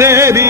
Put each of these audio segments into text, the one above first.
verdadeiro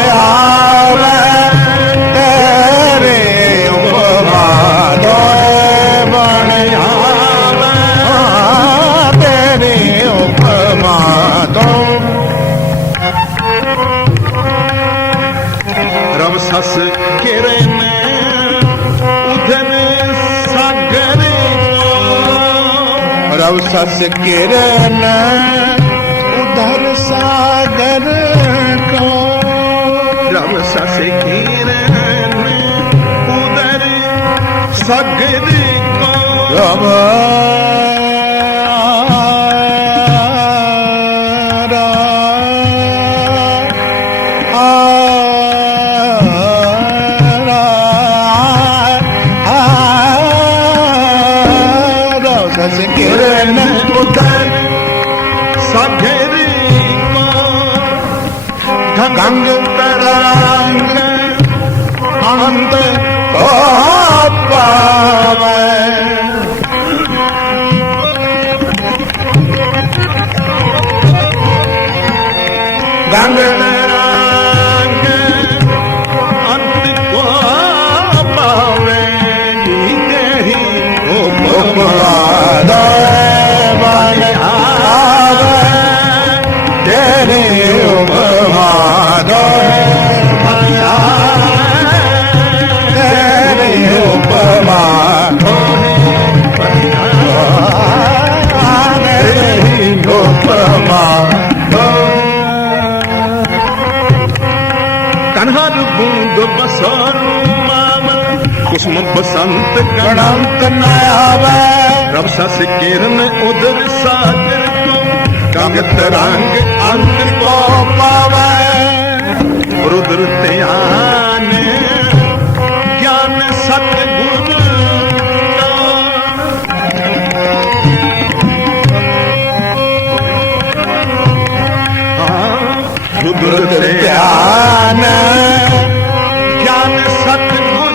भव सस किरण उधर सागर को रव सस किरण उधर सागर को रवा ਗੰਗ ਤਰਾਈ ਸਸ ਕਿਰਨ ਉਦਰ ਸਾਗਰ ਤੋਂ ਕਮ ਤਰੰਗ ਅੰਤ ਕੋ ਪਾਵੇ। ਰੁਦਰ ਧਿਆਨ, ਗਿਆਨ ਸਤ ਗੁਰ ਰੁਦਰ ਧਿਆਨ, ਗਿਆਨ ਸਤ ਗੁਰ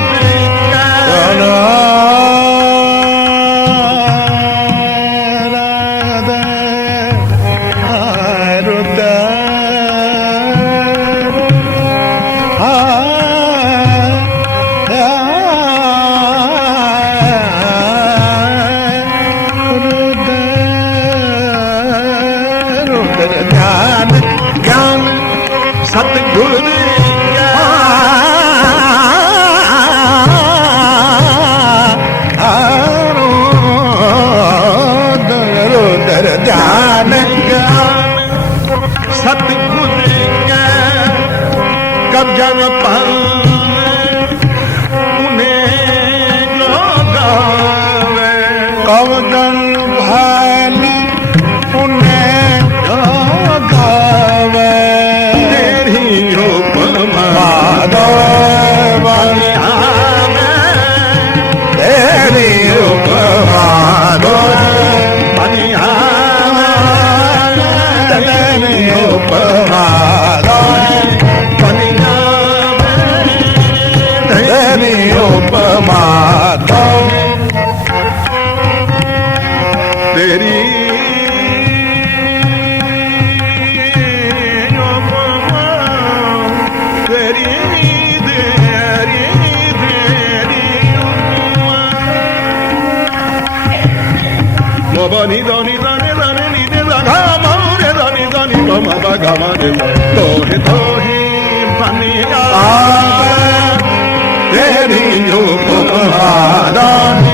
ਕਾ जन पंथ বাবা, নি ধনি ধনে ধনে নি দে রাঘা মাউরে ধনি ধনি বাবা বাঘা মারে তোহে তোহে, পানি আ তেরি যো ভগবান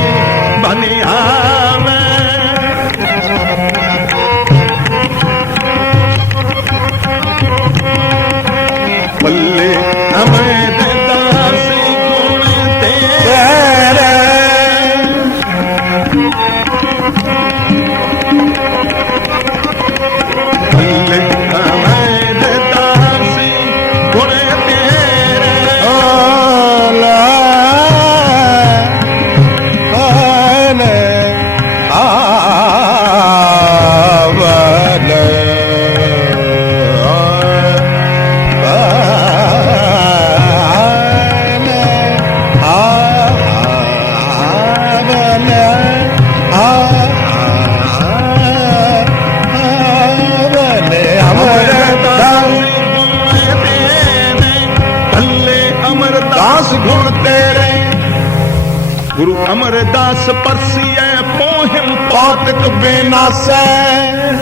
ਅਮਰਦਾਸ ਪਰਸੀਐ, ਪੋਹਿਮ ਪਾਤਕ ਬਿਨਾਸੈ।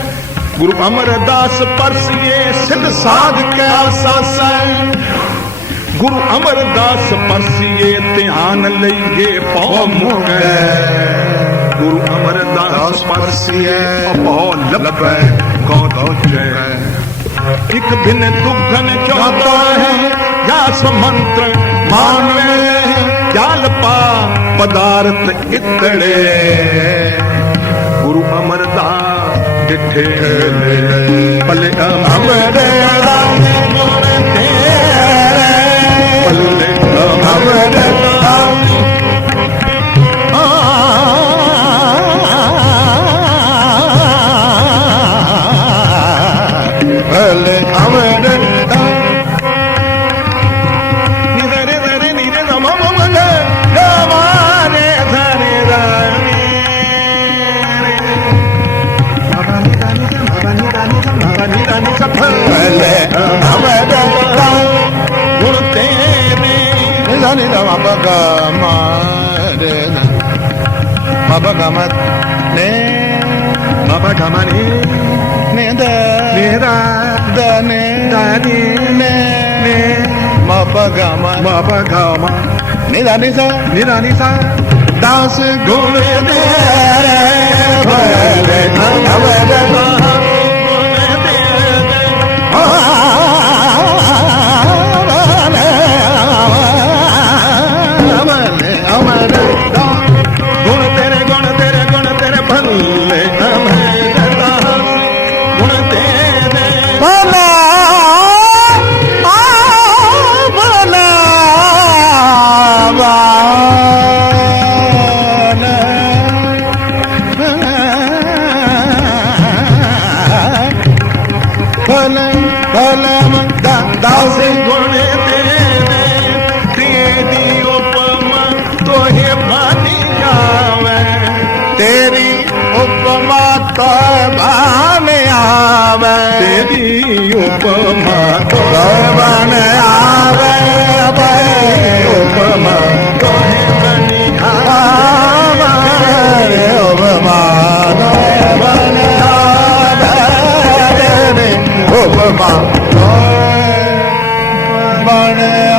ਗੁਰੂ ਅਮਰਦਾਸ ਪਰਸੀਏ ਸਿੱਧ ਸਾਧ ਕੇ ਆਸਾਸੈ ਗੁਰੂ ਅਮਰਦਾਸ ਪਰਸੀਏ ਧਿਆਨ ਲਈਏ ਪਉ ਮੁਕੈ। ਗੁਰੂ ਅਮਰਦਾਸ ਪਰਸੀਏ ਅਪੋ ਲੱਭੈ ਕੋ ਦੋਚੈ ਇਕ ਬਿਨ ਦੁਖਨ ਚਾਹਤਾ ਹੈ ਜਾਂ ਸਮੰਤਰ ਮਾਨਵੇ ਜਲ ਪਾ ਪਦਾਰਥ ਇਤੜੇ। ਗੁਰੂ ਅਮਰਦਾਸ ਡਿਠੇ ਪੱਲੇ ਅਮਰ ਪੱਲੇ ਅਮਰ మపగమత్ నే మపగమని నేద నేద దనే దనే నే నే మపగమ మపగమ నిద నిస నిద నిస దాస్ గుణ దే భవన భవన आवे तेरी उपमा भगवान आवे उपमा Bye.